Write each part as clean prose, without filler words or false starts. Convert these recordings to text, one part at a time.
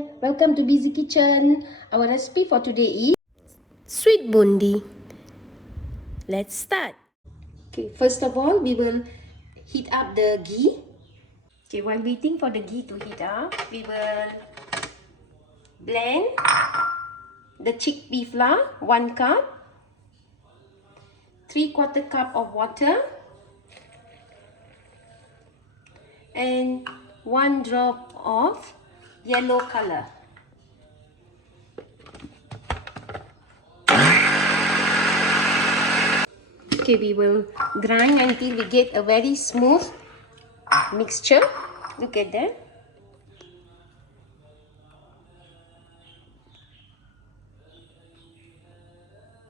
Hi, welcome to Busy Kitchen. Our recipe for today is sweet boondi. Let's start. Okay, first of all, we will heat up the ghee. Okay, while waiting for the ghee to heat up, we will blend the chickpea flour, 1 cup, 3/4 cup of water, and 1 drop of yellow color. Okay, we will grind until we get a very smooth mixture. Look at that.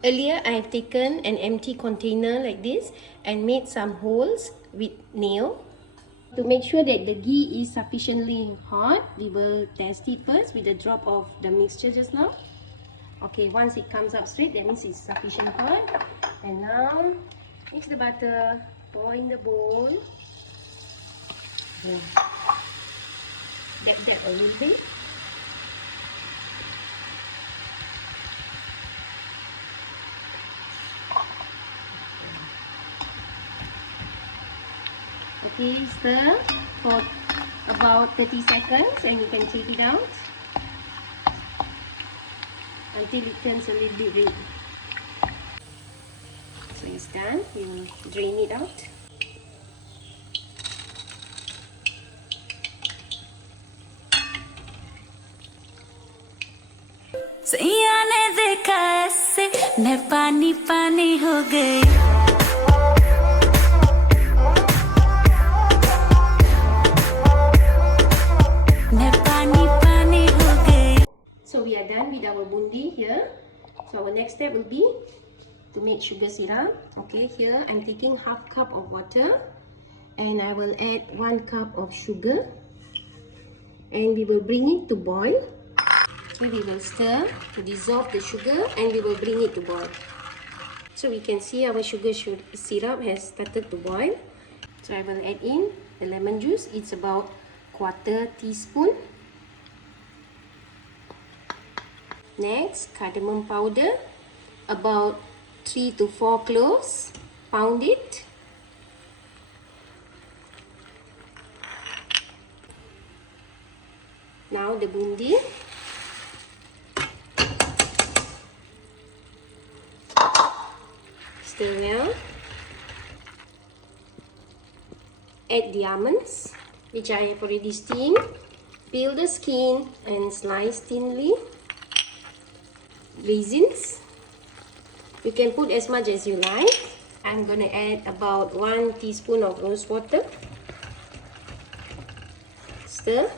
Earlier, I have taken an empty container like this and made some holes with nail. To make sure that the ghee is sufficiently hot, we will test it first with a drop of the mixture just now. Okay, once it comes up straight, that means it's sufficient hot. And now, mix the butter, pour in the bowl. Dab a little bit. Okay, stir for about 30 seconds and you can take it out until it turns a little bit red. So it's done, you drain it out. सैया ने देखा ऐसे मैं पानी पानी हो गई मैं पानी पानी हो गई. So we are done with our boondi here. So our next step will be to make sugar syrup. Okay, here I'm taking half cup of water and I will add 1 cup of sugar and we will bring it to boil. Okay, we will stir to dissolve the sugar and we will bring it to boil. So we can see our sugar syrup has started to boil. So I will add in the lemon juice. It's about 1/4 teaspoon. Next, cardamom powder, about 3 to 4 cloves. Pound it. Now the boondi. Stir well. Add the almonds, which I have already steamed. Peel the skin and slice thinly. Raisins. You can put as much as you like. I'm going to add about 1 teaspoon of rose water. Stir.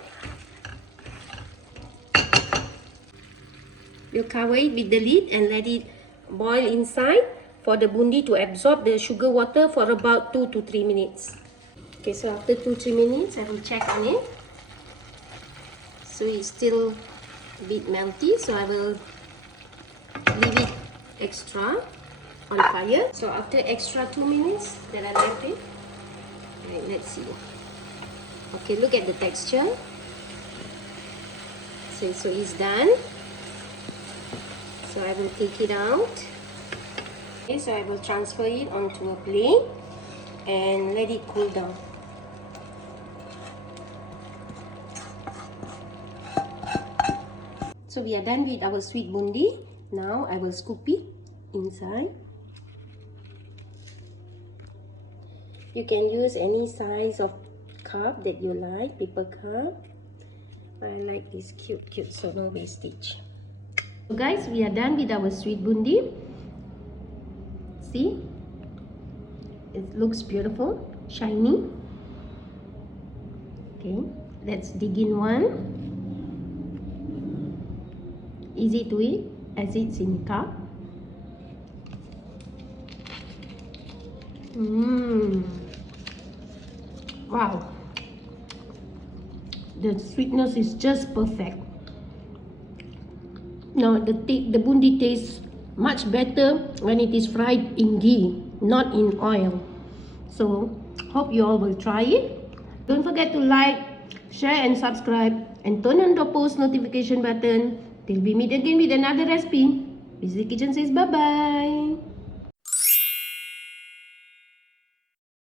You cover it with the lid and let it boil inside for the boondi to absorb the sugar water for about 2 to 3 minutes. Okay, so after 2-3 minutes, I will check on it. So it's still a bit melty, so I will leave it extra on fire. So after extra 2 minutes that I left it, right, let's see. Okay, look at the texture. So it's done. So I will take it out. Okay, so I will transfer it onto a plate and let it cool down. So we are done with our sweet boondi. Now I will scoop it inside. You can use any size of cup that you like, paper cup. I like this cute, so no wastage. So guys, we are done with our sweet boondi. See? It looks beautiful, shiny. Okay, let's dig in one. Easy to eat as it's in cup. Wow, the sweetness is just perfect. Now the boondi tastes much better when it is fried in ghee, not in oil. So hope you all will try it. Don't forget to like, share and subscribe, and turn on the post notification button. Till we meet again with another recipe. Busy Kitchen says bye-bye.